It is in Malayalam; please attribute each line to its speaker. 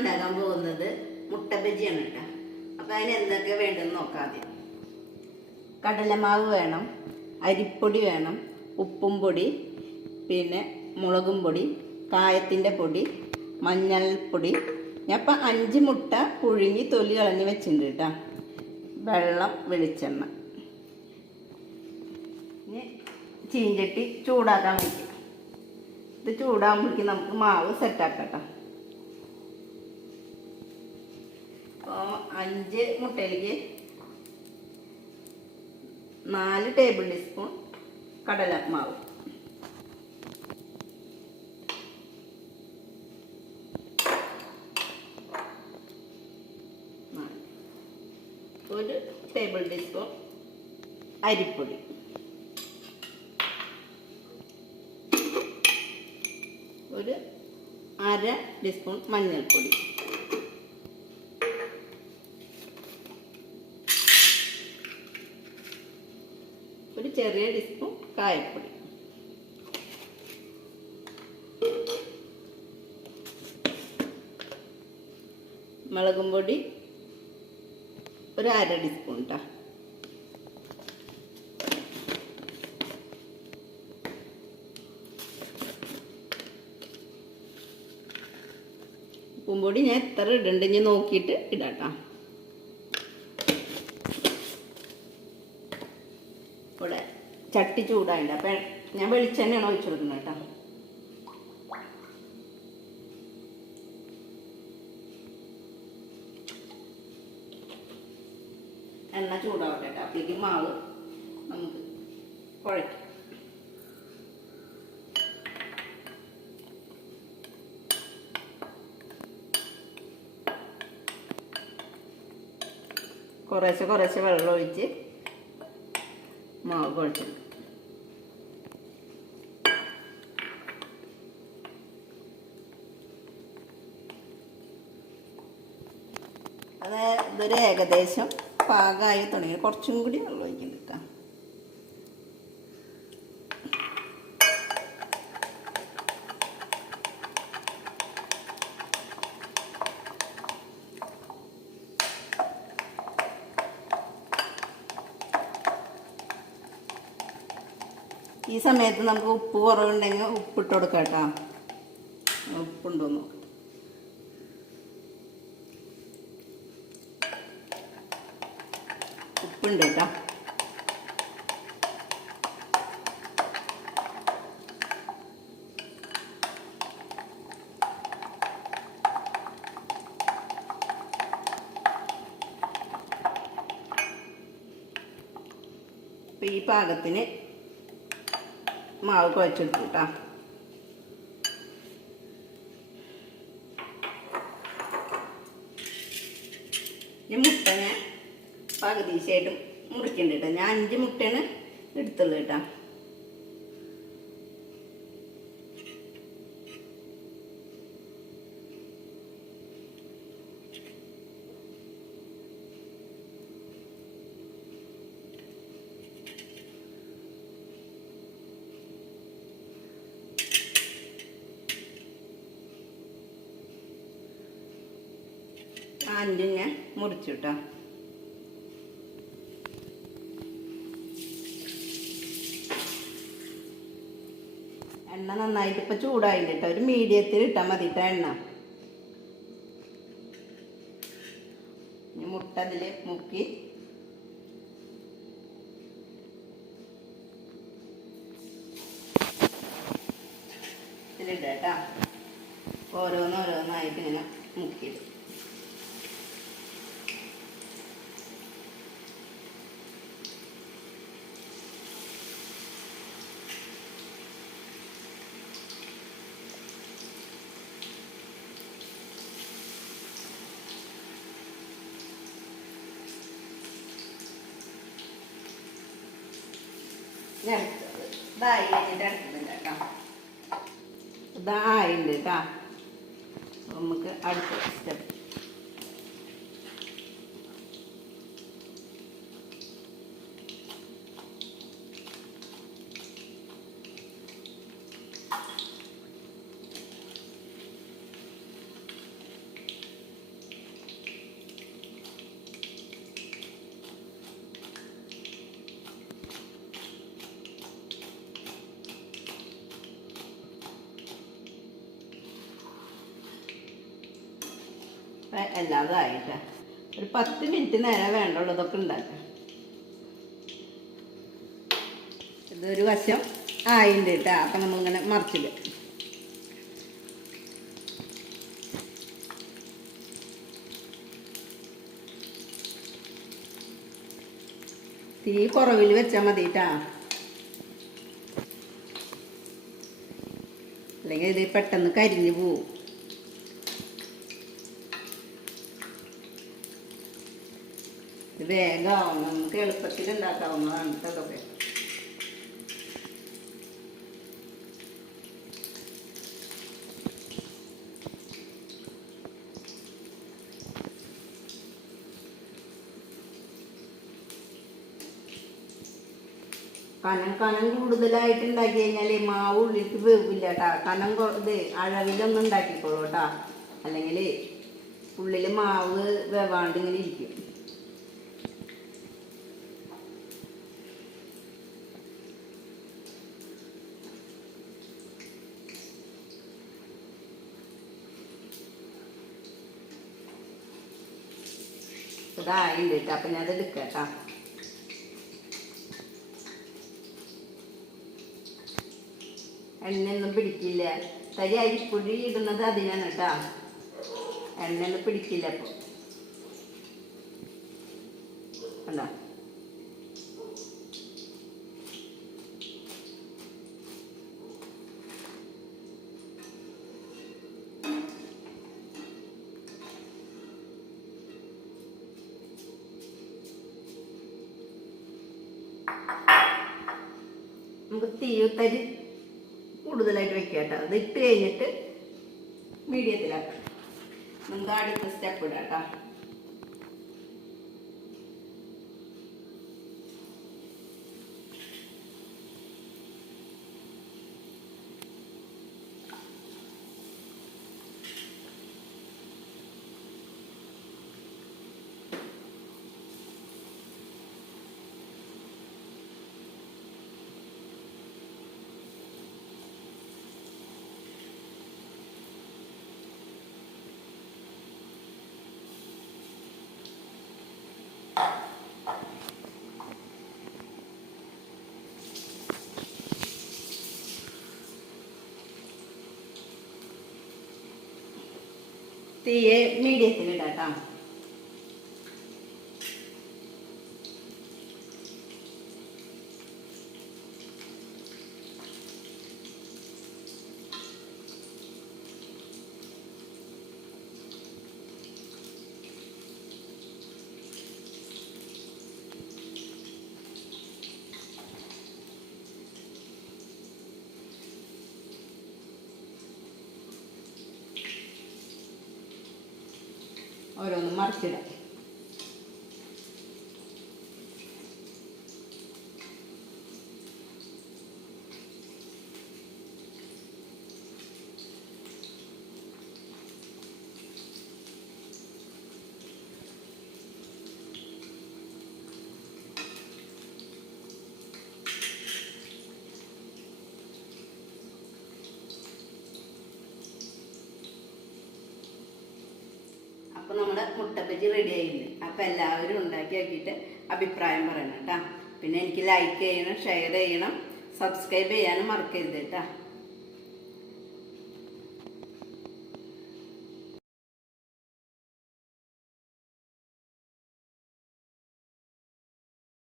Speaker 1: ഉണ്ടാക്കാൻ പോകുന്നത് മുട്ട ബജിയാണ് കേട്ടോ. അപ്പം അതിന് എന്തൊക്കെ വേണ്ടെന്ന് നോക്കാം ആദ്യം. കടലമാവ് വേണം അരിപ്പൊടി വേണം ഉപ്പും പൊടി പിന്നെ മുളകും പൊടി കായത്തിന്റെ പൊടി മഞ്ഞൾപ്പൊടി. ഞാൻ അഞ്ച് മുട്ട പുഴുങ്ങി തൊലി കളഞ്ഞ് വെച്ചിട്ടുണ്ട് കേട്ടോ. വെള്ളം വെളിച്ചെണ്ണ. ഇനി ചീഞ്ചട്ടി ചൂടാക്കാൻ വേണ്ടി ഇത് ചൂടാകുമ്പോഴേക്കും നമുക്ക് മാവ് സെറ്റാക്കാം അപ്പോൾ അഞ്ച് മുട്ടയിലേക്ക് നാല് ടേബിൾ ടീസ്പൂൺ കടലമാവ്. മാവ് ഒരു ടേബിൾ ടീസ്പൂൺ അരിപ്പൊടി. ഒരു അര ടീസ്പൂൺ മഞ്ഞൾപ്പൊടി ഒരു ചെറിയ ടീസ്പൂൺ കായപ്പൊടി. മുളകും പൊടി ഒരു അര ടീസ്പൂൺ കേട്ടോ ഉപ്പും പൊടി ഞാൻ എത്ര ഇടണ്ടെങ്കിൽ നോക്കിയിട്ട് ഇടാട്ടാ. ചട്ടി ചൂടായില്ല അപ്പം ഞാൻ വെളിച്ചെണ്ണയാണ് ഒഴിച്ചു കൊടുക്കുന്നത് കേട്ടോ. എണ്ണ ചൂടാവട്ടെ കേട്ടോ. അപ്പോഴേക്ക് മാവ് നമുക്ക് കുഴയ്ക്കാം. കുറേശ്ശെ കുറേശ്ശെ വെള്ളം ഒഴിച്ച് മാവ് കുഴച്ചെടുക്കും അത് ഇതൊരു ഏകദേശം പാകമായി തുടങ്ങി. കുറച്ചും കൂടി വെള്ളം കേട്ടോ ഈ സമയത്ത് നമുക്ക് ഉപ്പ് കുറവുണ്ടെങ്കിൽ ഉപ്പിട്ട് കൊടുക്കാം കേട്ടോ. ഉപ്പുണ്ടോ നോക്കാം. ഉപ്പുണ്ട് കേട്ടോ. ഈ പാകത്തിന് മാവ് കുഴച്ചെടുത്തു കേട്ടോ ഈ മുട്ട ഞാൻ ശേഷം മുറിക്കണ്ട കേട്ടോ ഞാൻ അഞ്ച് മുട്ടയാണ് എടുത്തുള്ളൂ കേട്ടോ അഞ്ചും ഞാൻ മുറിച്ചു എണ്ണ നന്നായിട്ട് ഇപ്പൊ ചൂടായില്ല കേട്ടോ ഒരു മീഡിയത്തിൽ ഇട്ടാൽ മതി കേട്ടോ എണ്ണ മുട്ട മുക്കി. ഇതിലിടാം കേട്ടോ ഓരോന്നോരോന്നായിട്ട് ഇങ്ങനെ മുക്കിയിടും. എടുത്തത് ഇതായി കേട്ടോ നമുക്ക് അടുത്ത സ്റ്റെപ്പ് ആയിട്ടാ ഒരു പത്ത് മിനിറ്റ് നേരം വേണ്ടുള്ളൂ ഇതൊക്കെ ഉണ്ടാക്കാം ഇതൊരു വശം ആയിണ്ട് കേട്ടോ അപ്പം നമ്മളിങ്ങനെ മറിച്ചിടും. തീ കുറവിൽ വെച്ചാൽ മതി കേട്ടാ അല്ലെങ്കിൽ ഇത് പെട്ടെന്ന് കരിഞ്ഞു പോവും. വേഗമാവും നമുക്ക് എളുപ്പത്തിൽ ഉണ്ടാക്കാവുന്നതാണ് ഇതൊക്കെ കനം കനം കൂടുതലായിട്ട് ഉണ്ടാക്കി കഴിഞ്ഞാൽ മാവ് ഉള്ളിക്ക് വേവില്ല കേട്ടാ കനം ഇത് അഴവിലൊന്നും ഉണ്ടാക്കിക്കോളൂ കേട്ടാ അല്ലെങ്കിൽ ഉള്ളിൽ മാവ് വേവാണ്ട് ഇങ്ങനെ ഇരിക്കും. ഇതായിണ്ട് കേട്ടോ അപ്പം ഞാൻ അത് എടുക്കാം കേട്ടോ എണ്ണയൊന്നും പിടിക്കില്ല. തരി അരിപ്പൊടി ഇടുന്നത് അതിനാണ് കേട്ടോ. എണ്ണയൊന്നും പിടിക്കില്ല അപ്പോൾ കണ്ടോ? നമുക്ക് തീയുത്തരി കൂടുതലായിട്ട് വെക്കുക കേട്ടോ അത് ഇട്ട് കഴിഞ്ഞിട്ട് മീഡിയത്തിലാക്കുക നമുക്ക് അടുത്ത സ്റ്റെപ്പ് ഇടാം കേട്ടോ തീയെ മീഡിയത്തിൽ ഇടാം കേട്ടോ ഓരോന്നും മറിച്ചിടാം നമ്മുടെ റെഡി ആയിരുന്നു അപ്പോൾ എല്ലാവരും ഉണ്ടാക്കി ആക്കിയിട്ട് അഭിപ്രായം പറയണം കേട്ടോ. പിന്നെ എനിക്ക് ലൈക്ക് ചെയ്യണം ഷെയർ ചെയ്യണം സബ്സ്ക്രൈബ് ചെയ്യാനും മറക്കരുത് കേട്ടോ.